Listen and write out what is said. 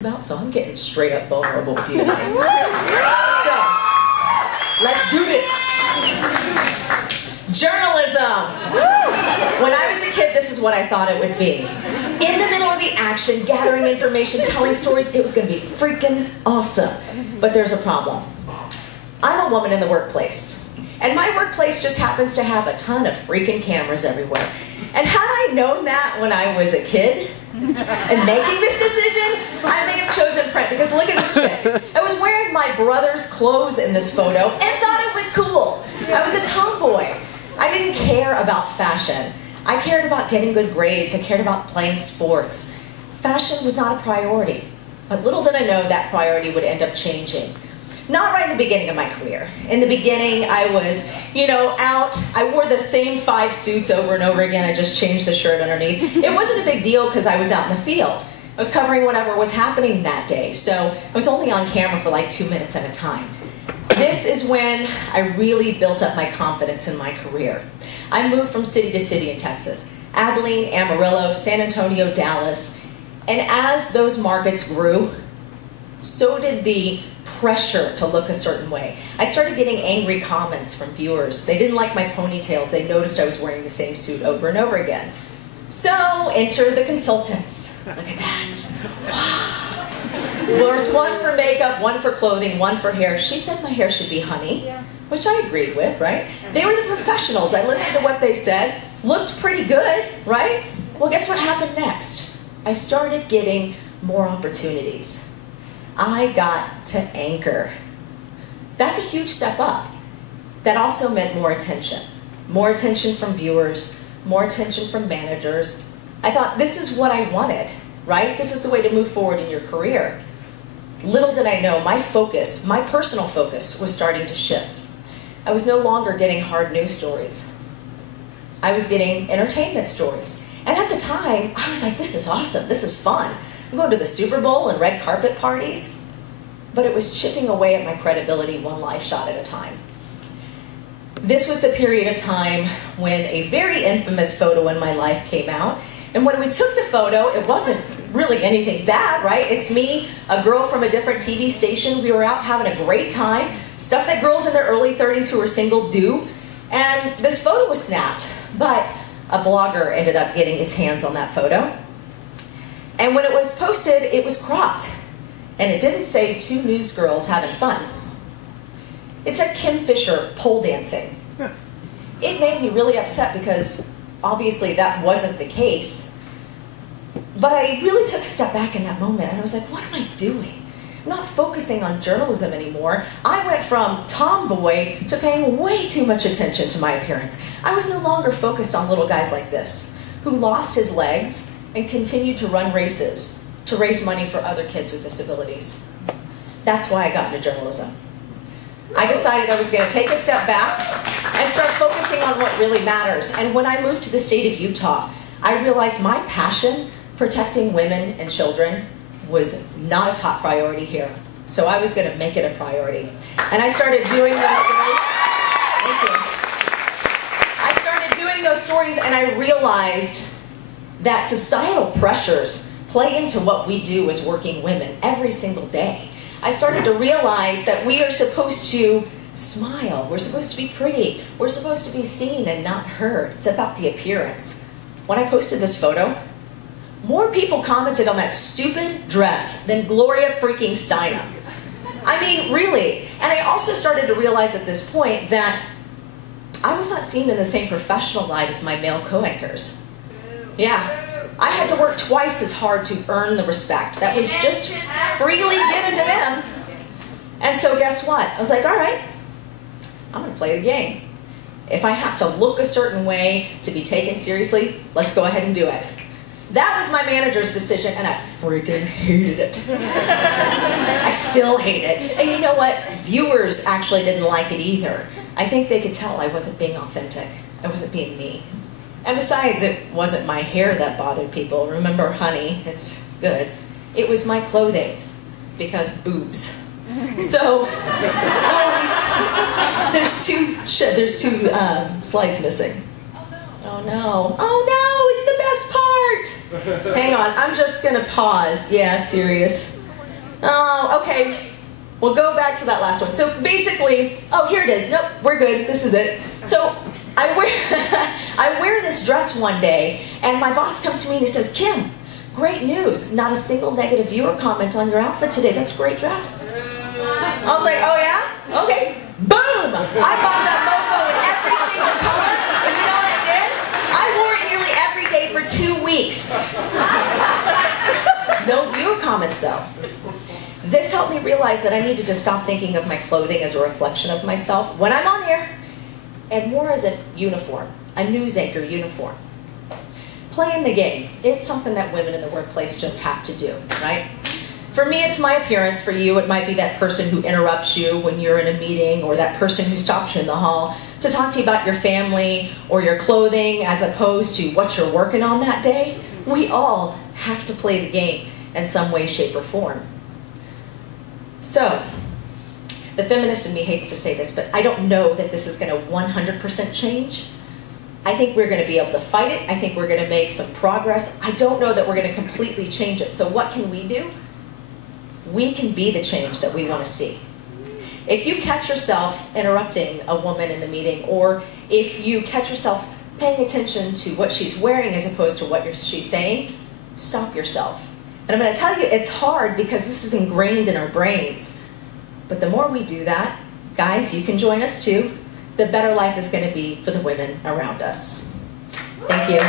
about, so I'm getting straight up vulnerable with you today. So, let's do this. Journalism. When I was a kid, this is what I thought it would be. In the middle of the action, gathering information, telling stories, it was going to be freaking awesome. But there's a problem. I'm a woman in the workplace, and my workplace just happens to have a ton of freaking cameras everywhere. And had I known that when I was a kid, and making this decision, I may have chosen print, because look at this chick. I was wearing my brother's clothes in this photo and thought it was cool. I was a tomboy. I didn't care about fashion. I cared about getting good grades. I cared about playing sports. Fashion was not a priority. But little did I know that priority would end up changing. Not right in the beginning of my career. In the beginning, I was, out. I wore the same 5 suits over and over again. I just changed the shirt underneath. It wasn't a big deal because I was out in the field. I was covering whatever was happening that day. So I was only on camera for like 2 minutes at a time. This is when I really built up my confidence in my career. I moved from city to city in Texas. Abilene, Amarillo, San Antonio, Dallas. And as those markets grew, so did the pressure to look a certain way. I started getting angry comments from viewers. They didn't like my ponytails. They noticed I was wearing the same suit over and over again. So enter the consultants. Look at that. Wow. There's one for makeup, one for clothing, one for hair. She said my hair should be honey, which I agreed with, right? They were the professionals. I listened to what they said. Looked pretty good, right? Well, guess what happened next? I started getting more opportunities. I got to anchor. That's a huge step up. That also meant more attention. More attention from viewers, more attention from managers. I thought, this is what I wanted, right? This is the way to move forward in your career. Little did I know, my focus, my personal focus, was starting to shift. I was no longer getting hard news stories. I was getting entertainment stories. And at the time, I was like, this is awesome, this is fun. I'm going to the Super Bowl and red carpet parties, but it was chipping away at my credibility one live shot at a time. This was the period of time when a very infamous photo in my life came out, and when we took the photo, it wasn't really anything bad, right? It's me, a girl from a different TV station. We were out having a great time, stuff that girls in their early 30s who were single do, and this photo was snapped, but a blogger ended up getting his hands on that photo. And when it was posted, it was cropped. And it didn't say 2 news girls having fun. It said Kim Fischer pole dancing. It made me really upset because obviously that wasn't the case. But I really took a step back in that moment and I was like, what am I doing? I'm not focusing on journalism anymore. I went from tomboy to paying way too much attention to my appearance. I was no longer focused on little guys like this, who lost his legs and continued to run races to raise money for other kids with disabilities. That's why I got into journalism. I decided I was going to take a step back and start focusing on what really matters. And when I moved to the state of Utah, I realized my passion, protecting women and children, was not a top priority here. So I was going to make it a priority. And I started doing those stories. Thank you. I started doing those stories and I realized that societal pressures play into what we do as working women every single day. I started to realize that we are supposed to smile, we're supposed to be pretty, we're supposed to be seen and not heard. It's about the appearance. When I posted this photo, more people commented on that stupid dress than Gloria freaking Steinem. I mean, really. And I also started to realize at this point that I was not seen in the same professional light as my male co-anchors. Yeah, I had to work twice as hard to earn the respect that was just freely given to them. And so guess what? I was like, all right, I'm gonna play the game. If I have to look a certain way to be taken seriously, let's go ahead and do it. That was my manager's decision, and I freaking hated it. I still hate it. And you know what? Viewers actually didn't like it either. I think they could tell I wasn't being authentic. I wasn't being me. And besides, it wasn't my hair that bothered people. Remember, honey, it's good. It was my clothing, because boobs. So, there's two slides missing. Oh no. Oh no, it's the best part. Hang on, I'm just gonna pause. Yeah, serious. Oh, okay. We'll go back to that last one. So basically, oh, here it is. Nope, we're good. This is it. So I wear this dress one day, and my boss comes to me and he says, Kim, great news. Not a single negative viewer comment on your outfit today. That's a great dress. I was like, oh yeah? Okay. Boom! I bought that mofo in every single color, and you know what I did? I wore it nearly every day for 2 weeks. No viewer comments though. This helped me realize that I needed to stop thinking of my clothing as a reflection of myself when I'm on air, and more as a uniform, a news anchor uniform. Playing the game, it's something that women in the workplace just have to do, right? For me, it's my appearance. For you, it might be that person who interrupts you when you're in a meeting, or that person who stops you in the hall to talk to you about your family or your clothing as opposed to what you're working on that day. We all have to play the game in some way, shape, or form. So, the feminist in me hates to say this, but I don't know that this is going to 100% change. I think we're going to be able to fight it. I think we're going to make some progress. I don't know that we're going to completely change it. So what can we do? We can be the change that we want to see. If you catch yourself interrupting a woman in the meeting, or if you catch yourself paying attention to what she's wearing as opposed to what she's saying, stop yourself. And I'm going to tell you, it's hard because this is ingrained in our brains. But the more we do that, guys, you can join us too, the better life is going to be for the women around us. Thank you.